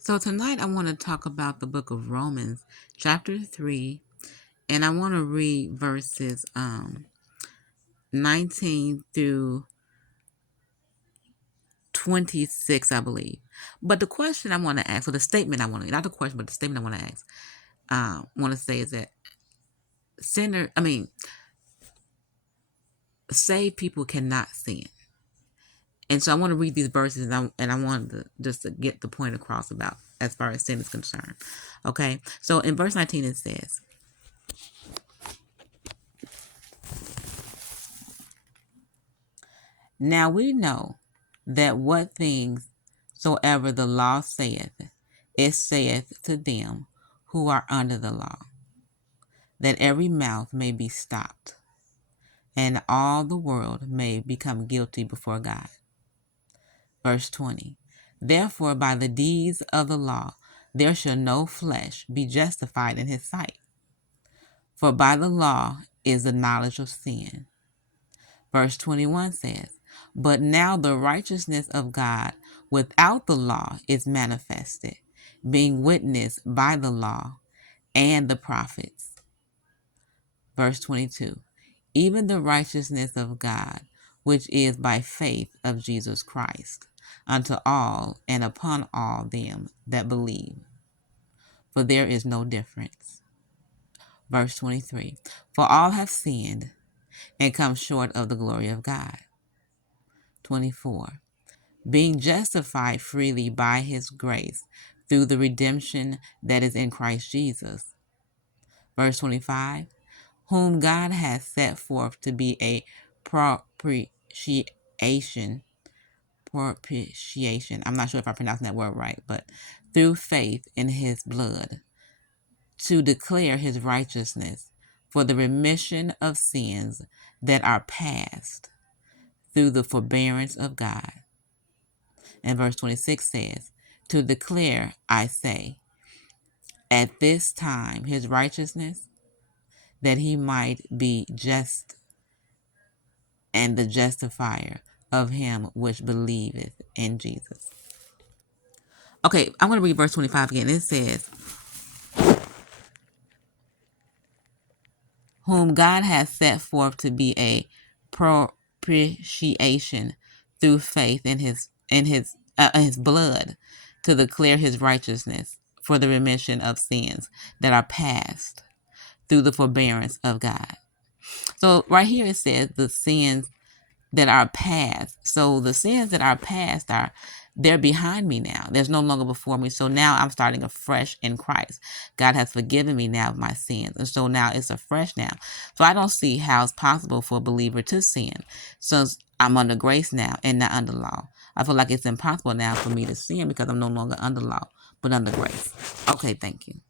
So tonight I want to talk about the book of Romans, chapter 3, and I want to read verses 19 through 26, I believe. But the question I want to ask, or the statement I want to, not the question, but the statement I want to ask, want to say is that saved people cannot sin. And so I want to read these verses, and I wanted to just to get the point across about as far as sin is concerned. Okay, so in verse 19 it says, "Now we know that what things soever the law saith, it saith to them who are under the law, that every mouth may be stopped, and all the world may become guilty before God." Verse 20, "Therefore by the deeds of the law there shall no flesh be justified in his sight. For by the law is the knowledge of sin." Verse 21 says, "But now the righteousness of God without the law is manifested, being witnessed by the law and the prophets." Verse 22, "Even the righteousness of God, which is by faith of Jesus Christ, unto all and upon all them that believe. For there is no difference." Verse 23, "For all have sinned and come short of the glory of God." 24, "Being justified freely by his grace through the redemption that is in Christ Jesus." Verse 25, "Whom God hath set forth to be a propitiation. I'm not sure if I'm pronouncing that word right, but through faith in his blood, to declare his righteousness for the remission of sins that are past through the forbearance of God." And verse 26 says, "To declare, I say, at this time his righteousness, that he might be just and the justifier of him which believeth in Jesus." Okay, I'm going to read verse 25 again. It says, "Whom God hath set forth to be a propitiation through faith in his blood, to declare his righteousness for the remission of sins that are past through the forbearance of God." So right here it says the sins that are past. So the sins that are past they're behind me now. There's no longer before me. So now I'm starting afresh in Christ. God has forgiven me now of my sins. And so now it's afresh now. So I don't see how it's possible for a believer to sin since I'm under grace now and not under law. I feel like it's impossible now for me to sin because I'm no longer under law, but under grace. Okay, thank you.